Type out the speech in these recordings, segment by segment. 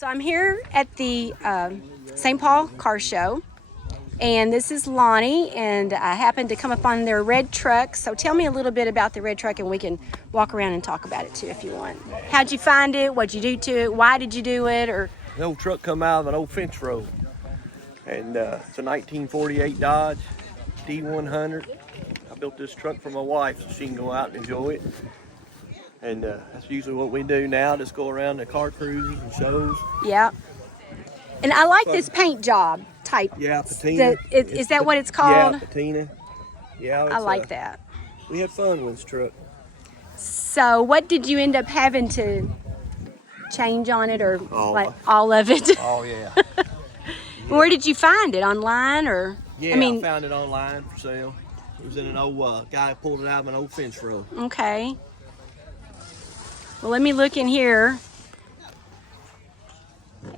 So I'm here at the St. Paul Car Show, and this is Lonnie, and I happened to come up on their red truck. So tell me a little bit about the red truck, and we can walk around and talk about it too if you want. How'd you find it? What'd you do to it? Why did you do it? Or The old truck come out of an old fence road, and it's a 1948 Dodge D100. I built this truck for my wife so she can go out and enjoy it. And that's usually what we do now, just go around the car cruises and shows. yeah. And I like this paint job type. Yeah, patina. Is that what it's called? Yeah, patina. Yeah, I like that. We had fun with this truck. So what did you end up having to change on it, or all of it? Oh, yeah. Where did you find it? Online, or? Yeah, I found it online for sale. It was in an old, guy pulled it out of an old fence road. Okay. Well, let me look in here.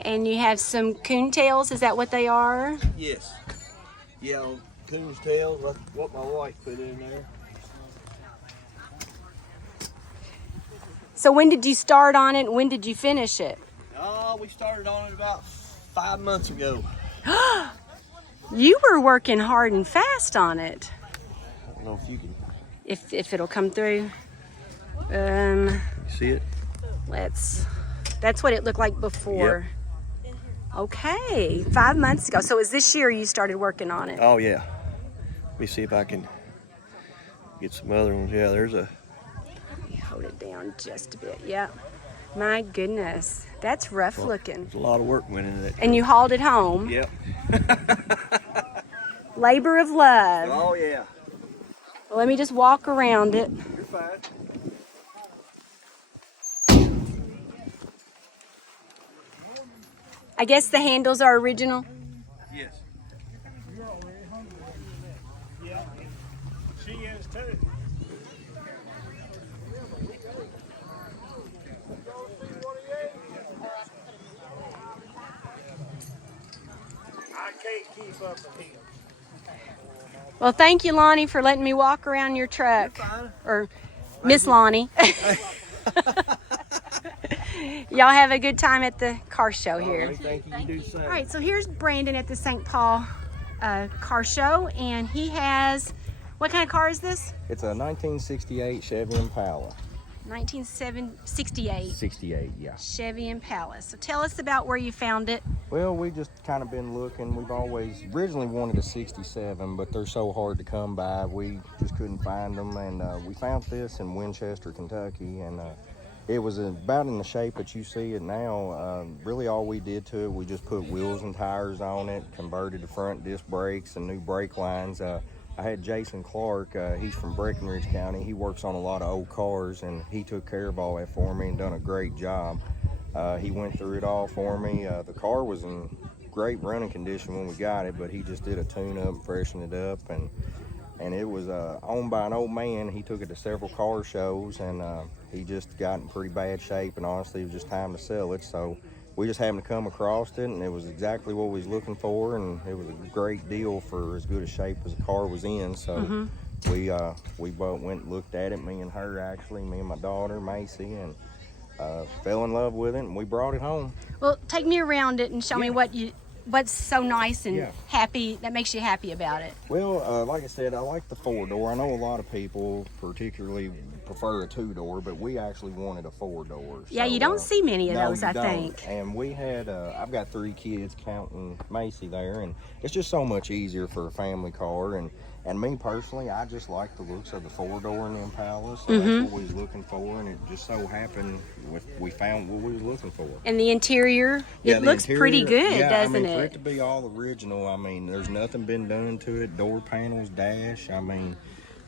And you have some coontails, is that what they are? Yes. Yeah, coon's tails, what my wife put in there. So when did you start on it, and when did you finish it? We started on it about 5 months ago. You were working hard and fast on it. I don't know if you can If it'll come through. see it. That's what it looked like before. Yep. Okay, 5 months ago. So it was this year you started working on it? Oh, yeah. Let me see if I can get some other ones. Yeah, there's a... Hold it down just a bit. Yeah. My goodness, that's rough looking. There's a lot of work went into it. And you hauled it home. Yep. Labor of love. Oh, yeah. Well, let me just walk around it. You're fine. I guess the handles are original. Yes. Yeah, she is too. I can't keep up with him. Well, thank you, Lonnie, for letting me walk around your truck. Or Miss Lonnie. Y'all have a good time at the car show here. Right, thank you. You do the same. All right, so here's Brandon at the St. Paul car show, and he has, what kind of car is this? It's a 1968 Chevy Impala. 1968 68, yeah. Chevy Impala. So tell us about where you found it. Well, we just kind of been looking. We've always originally wanted a 67, but they're so hard to come by. We just couldn't find them, and we found this in Winchester, Kentucky, and it was about in the shape that you see it now. Really all we did to it, we just put wheels and tires on it, converted the front disc brakes and new brake lines. I had Jason Clark, he's from Breckenridge County. He works on a lot of old cars, and he took care of all that for me and done a great job. He went through it all for me. The car was in great running condition when we got it, but he just did a tune-up and freshened it up, and it was owned by an old man. He took it to several car shows, and he just got in pretty bad shape, and honestly it was just time to sell it. So we just happened to come across it, and it was exactly what we was looking for, and it was a great deal for as good a shape as the car was in. So we both went and looked at it, me and her actually, me and my daughter Macy, and fell in love with it, and we brought it home. Well, take me around it and show me what's so nice and happy, that makes you happy about it. Well, like I said, I like the 4-door. I know a lot of people particularly prefer a 2-door, but we actually wanted a 4-door. Yeah, so, you don't see many of those, I don't. think. And we had, I've got 3 kids counting Macy there, and it's just so much easier for a family car. And me personally, I just like the looks of the 4-door in the Impala, so that's what we was looking for, and it just so happened we found what we was looking for. And the interior, it looks pretty good, doesn't it? For it to be all original, I mean, there's nothing been done to it. Door panels, dash, I mean,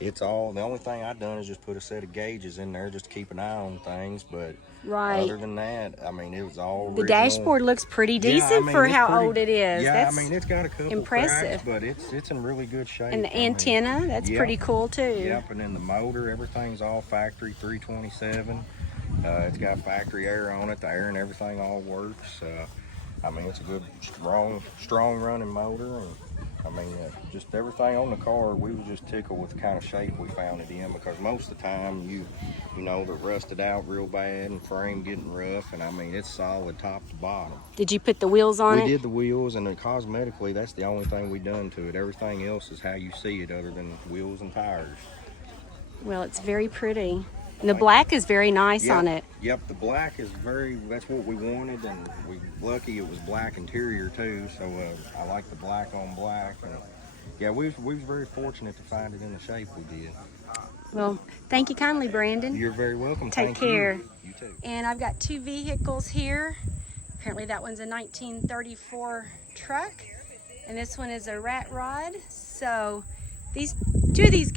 it's all, the only thing I've done is just put a set of gauges in there just to keep an eye on things, but other than that, I mean, it was all original. The dashboard looks pretty decent for how old it is. Yeah, that's I mean, it's got a couple impressive. cracks, but it's in really good shape. And the antenna, that's pretty cool too. Yep, and then the motor, everything's all factory 327. It's got factory air on it. The air and everything all works. I mean, it's a good, strong running motor. And I mean, just everything on the car, we was just tickled with the kind of shape we found it in, because most of the time, you know, they're rusted out real bad and frame getting rough, and I mean, it's solid top to bottom. Did you put the wheels on it? We did the wheels, and then cosmetically, that's the only thing we done to it. Everything else is how you see it, other than wheels and tires. Well, it's very pretty. And the black is very nice on it. Yep, the black is that's what we wanted, and we lucky it was black interior too, so I like the black on black. And yeah, we was very fortunate to find it in the shape we did. Well, thank you kindly, Brandon. You're very welcome. Take care. You too. And I've got two vehicles here. Apparently that one's a 1934 truck, and this one is a rat rod. So two of these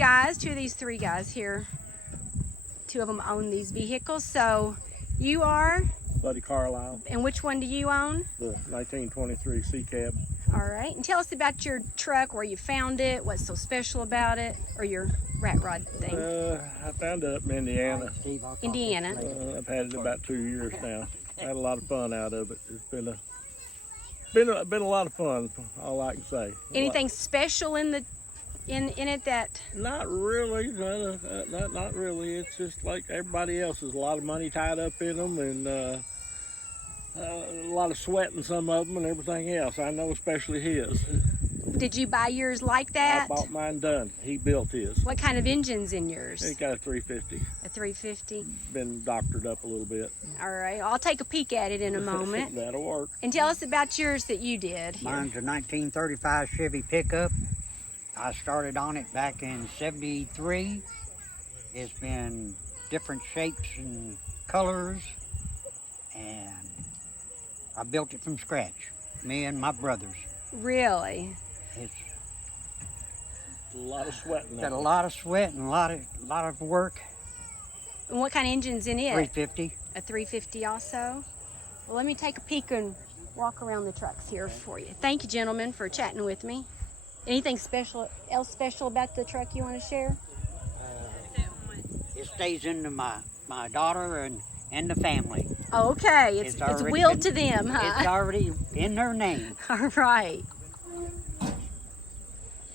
three guys here, two of them own these vehicles. So you are? Buddy Carlisle, And which one do you own? the 1923 C cab. All right. And tell us about your truck, where you found it, what's so special about it, or your rat rod thing. I found it up in Indiana. Indiana. I've had it about 2 years now. I had a lot of fun out of it. It's been a lot of fun. All I can say. Anything special in it that? Not really. Not really. It's just like everybody else. There's a lot of money tied up in them, and a lot of sweat in some of them, and everything else. I know, especially his. Did you buy yours like that? I bought mine done. He built his. What kind of engine's in yours? He got a 350. A 350. Been doctored up a little bit. All right. I'll take a peek at it in a moment. That'll work. And tell us about yours that you did here. Mine's a 1935 Chevy pickup. I started on it back in '73. It's been different shapes and colors, and I built it from scratch, me and my brothers. Really? It's A lot of sweat in got that. a lot of sweat and a lot of work. And what kind of engine's in it? 350. A 350 also? Well, let me take a peek and walk around the trucks here for you. Thank you, gentlemen, for chatting with me. Anything else special about the truck you want to share? It stays into my daughter and the family. Okay, it's already willed been- to them, huh? It's already in their name. All right.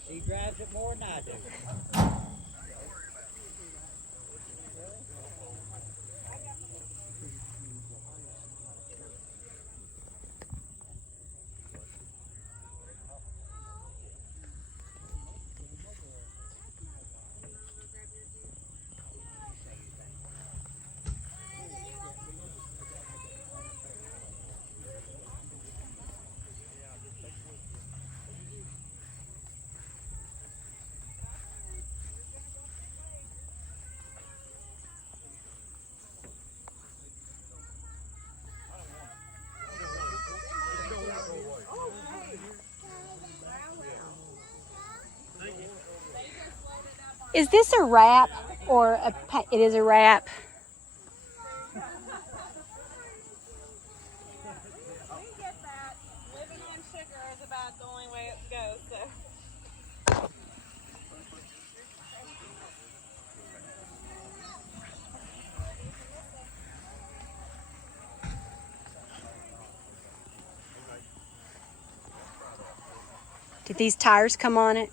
She drives it more than I do. Is this a wrap or it is a wrap? We get that. Living on sugar is about the only way it goes, so. Did these tires come on it?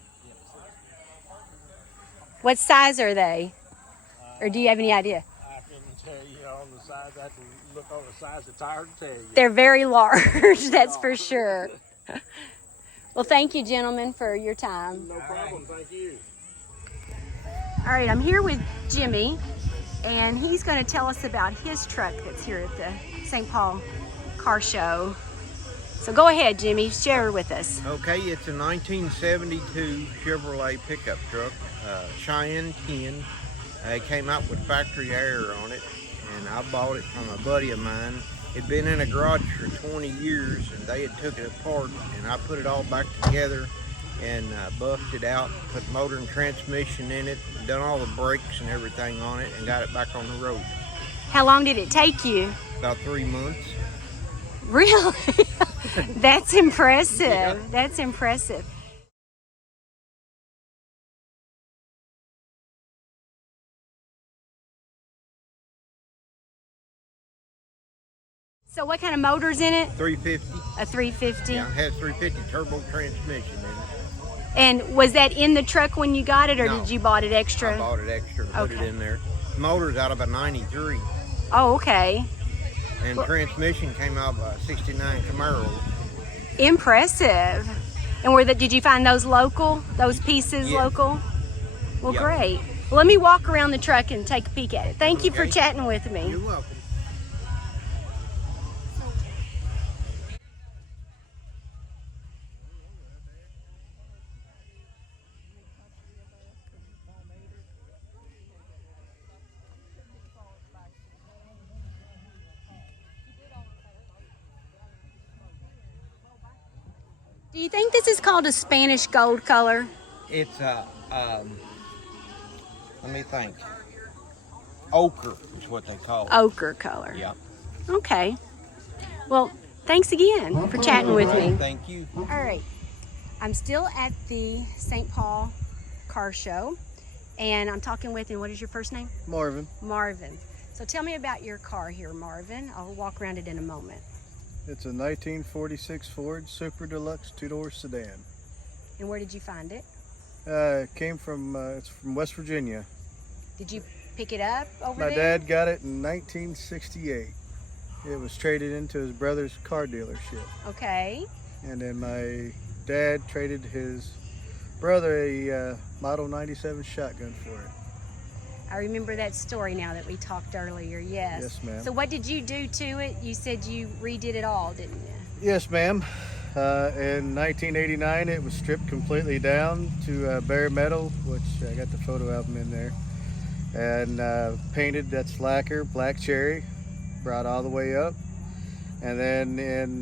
What size are they? Or do you have any idea? I can tell you on the size. I can look on the size of the tire and tell you. They're very large, that's for sure. Well, thank you, gentlemen, for your time. No problem. Thank you. All right, I'm here with Jimmy, and he's going to tell us about his truck that's here at the St. Paul Car Show. So go ahead, Jimmy, share with us. Okay, it's a 1972 Chevrolet pickup truck, Cheyenne 10. It came out with factory air on it, and I bought it from a buddy of mine. It'd been in a garage for 20 years, and they had took it apart, and I put it all back together and buffed it out, put motor and transmission in it, done all the brakes and everything on it, and got it back on the road. How long did it take you? About 3 months. Really? That's impressive. That's impressive. So what kind of motor's in it? 350. A 350? Yeah, it has 350 turbo transmission in it. And was that in the truck when you got it, or No. did you bought it extra? I bought it extra and put it Okay. in there. The motor's out of a 93, Oh, okay. and transmission came out of a 69 Camaro. Impressive. And did you find those local? Those pieces Yeah. local? Well, Yeah. great. Well, let me walk around the truck and take a peek at it. Thank you for Okay. chatting with me. You're welcome. Do you think this is called a Spanish gold color? It's let me think. Ochre is what they call it. Ochre color. Yeah. Okay. Well, thanks again for chatting with me. Thank you. All right. I'm still at the St. Paul car show, and I'm talking with, and what is your first name? Marvin. Marvin. So tell me about your car here, Marvin. I'll walk around it in a moment. It's a 1946 Ford Super Deluxe two-door sedan. And where did you find it? It came from, it's from West Virginia. Did you pick it up over My there? dad got it in 1968. It was traded into his brother's car dealership. Okay. And then my dad traded his brother a Model 97 shotgun for it. I remember that story now that we talked earlier, yes. Yes, ma'am. So what did you do to it? You said you redid it all, didn't you? Yes, ma'am. In 1989, it was stripped completely down to bare metal, which I got the photo album in there, and painted. That's lacquer, black cherry, brought all the way up. And then in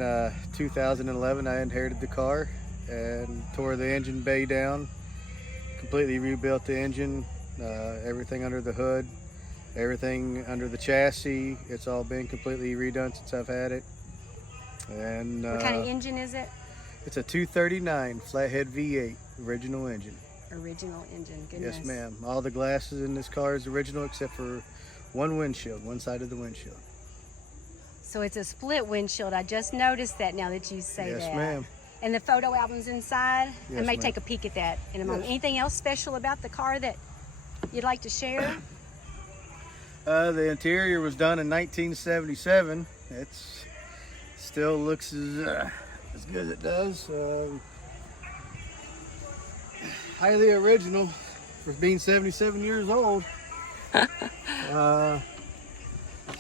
2011, I inherited the car and tore the engine bay down, completely rebuilt the engine, everything under the hood, everything under the chassis. It's all been completely redone since I've had it. And What kind of engine is it? it's a 239 flathead V8 original engine. Original engine, goodness. Yes, ma'am. All the glasses in this car is original except for one windshield, one side of the windshield. So it's a split windshield. I just noticed that now that you say that. Yes, ma'am. And the photo album's inside. I Yes, may ma'am. take a peek at that in a moment. Yes. Anything else special about the car that you'd like to share? The interior was done in 1977. It's still looks as good as it does. Highly original for being 77 years old.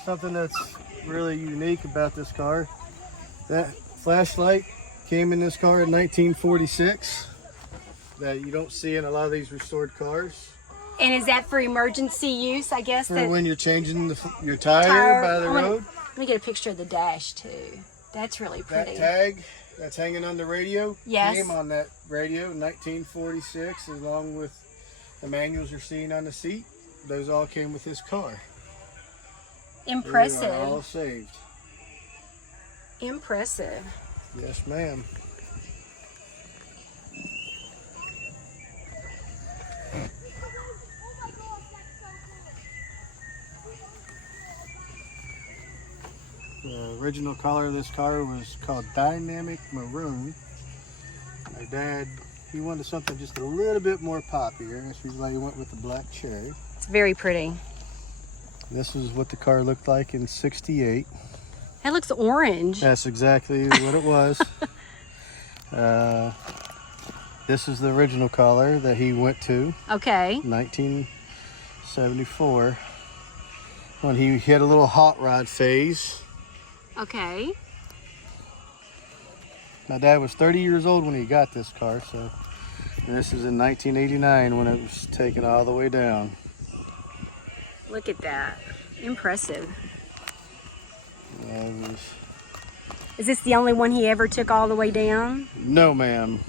Something that's really unique about this car. That flashlight came in this car in 1946 that you don't see in a lot of these restored cars. And is that for emergency use, I guess? For when you're changing your tire by the road. Let me get a picture of the dash too. That's really pretty. That tag that's hanging on the radio Yes. came on that radio in 1946, along with the manuals you're seeing on the seat. Those all came with this car. They are all Impressive. saved. Impressive. Yes, ma'am. The original color of this car was called Dynamic Maroon. My dad, he wanted something just a little bit more poppier. That's the reason why he went with the black cherry. It's very pretty. This is what the car looked like in '68. That looks orange. That's exactly what it was. This is the original color that he went to, Okay. 1974, when he hit a little hot rod phase. Okay. My dad was 30 years old when he got this car, so and this is in 1989 when it was taken all the way down. Look at that. Impressive. Is this the only one he ever took all the way down? No, ma'am.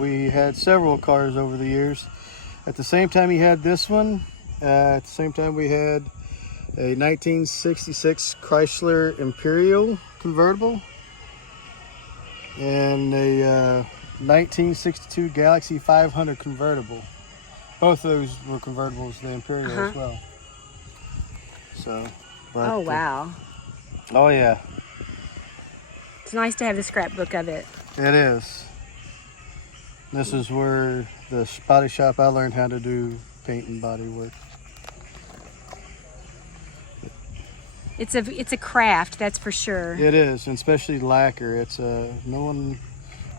We had several cars over the years. At the same time he had this one, at the same time we had a 1966 Chrysler Imperial convertible and a 1962 Galaxy 500 convertible. Both of those were convertibles, the Imperial as well. So. but, Oh, wow. Oh yeah, It's nice to have the scrapbook of it. it is. This is where the body shop I learned how to do paint and body work. It's a craft, that's for sure. It is, and especially lacquer. It's no one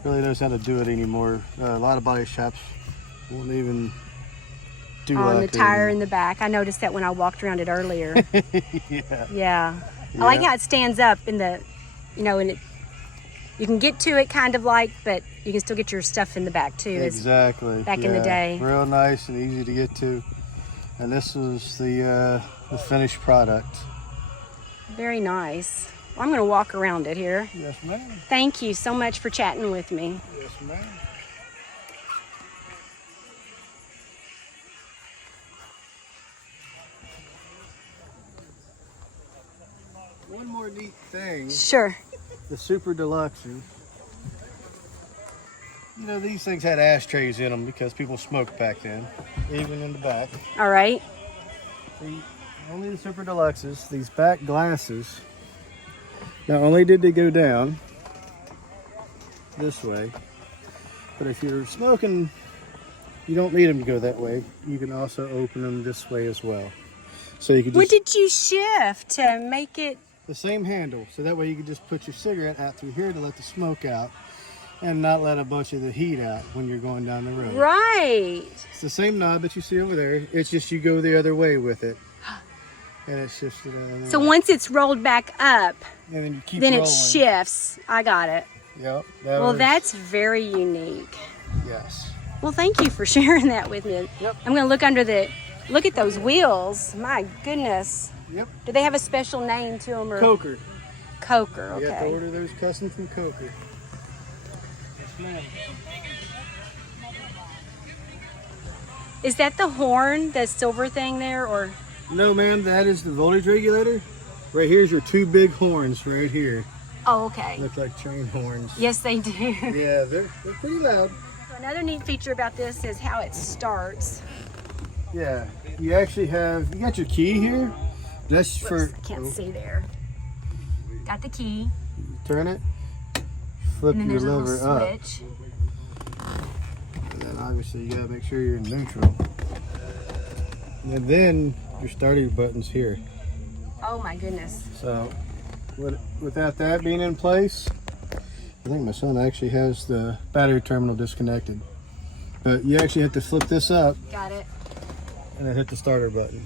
really knows how to do it anymore. A lot of body shops won't even do On the lacquer tire anymore. in the back. I noticed that when I walked around it earlier. Yeah. Yeah. I like how it stands up in the, and it, you can get to it kind of like, but you can still get your stuff in the back too. Exactly. Back in the day. Real nice and easy to get to. And this is the finished product. Very nice. Well, I'm going to walk around it here. Yes, ma'am. Thank you so much for chatting with me. Yes, ma'am. One more neat thing, Sure. the Super Deluxes. These things had ashtrays in them because people smoked back then, even in the back. All right. Only the Super Deluxes, these back glasses, not only did they go down this way, but if you're smoking, you don't need them to go that way. You can also open them this way as well. So you can just... What did you shift to make it? The same handle, so that way you can just put your cigarette out through here to let the smoke out and not let a bunch of the heat out when you're going down the road. Right. It's the same knob that you see over there. It's just you go the other way with it. And it's shifted out. So once it's rolled back up, and then you keep then rolling. it shifts. I got it. Yep. Well, that's very unique. Yes. Well, thank you for sharing that with me. Yep. I'm going to look at those wheels. My goodness. Yep. Do they have a special name to them? Or? Coker. Coker, You have to okay. order those custom from Coker. Yes, ma'am. Is that the horn, the silver thing there, or? No, ma'am, that is the voltage regulator. Right here's your two big horns right here. Oh, okay. Look like train horns. Yes, they do. Yeah, they're pretty loud. So another neat feature about this is how it starts. Yeah, you actually you got your key here. That's Whoops, for, I can't see there. Got the key, turn it, flip and then your there's a lever little up. switch. And then obviously you gotta make sure you're in neutral. And then your starter button's here. Oh my goodness. So without that being in place, I think my son actually has the battery terminal disconnected. But you actually have to flip this up Got it. and then hit the starter button.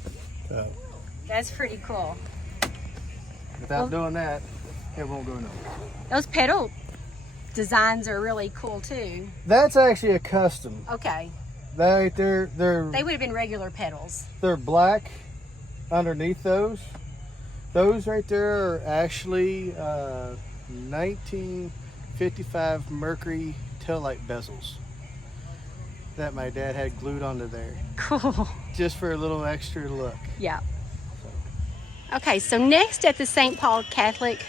So That's pretty cool. without doing that, it won't go nowhere. Those pedal designs are really cool too. That's actually a custom. Okay. They're They would have been regular pedals. they're black underneath those. Those right there are actually 1955 Mercury taillight bezels that my dad had glued onto there, Cool. just for a little extra look. Yeah. Okay, so next at the St. Paul Catholic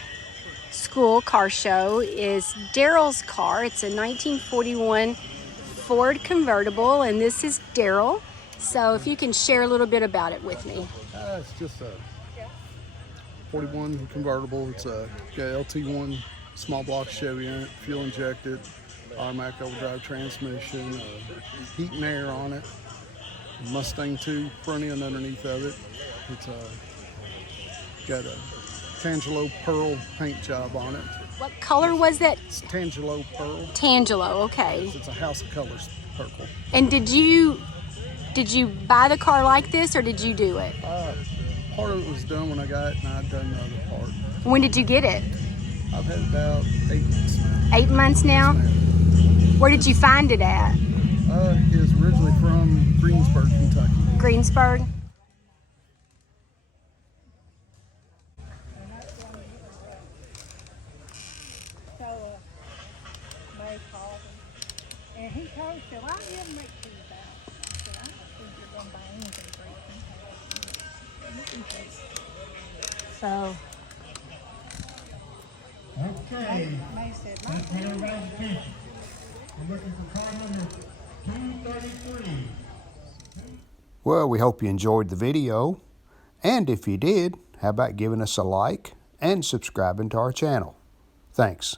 School Car Show is Daryl's car. It's a 1941 Ford convertible, and this is Daryl. So if you can share a little bit about it with me. It's just a 41 convertible. It's a LT1 small block Chevy in it, fuel injected, automatic overdrive transmission, heat and air on it, Mustang 2 front end underneath of it. It's got a Tangelo pearl paint job on it. What color was that? It's Tangelo pearl. Tangelo, okay. It's a house of colors purple. And did you buy the car like this, or did you do it? Part of it was done when I got it, and I'd done the other part. When did you get it? I've had it about 8 months now. 8 months now? Where did you find it at? It was originally from Greensburg, Kentucky. Greensburg? And he told me, well, I'll make $2,000. I said, I don't think you're going to buy anything for $18,000. So, Okay. They said, my Let's get everybody's attention. I'm looking for car number 233. Well, we hope you enjoyed the video. And if you did, how about giving us a like and subscribing to our channel? Thanks.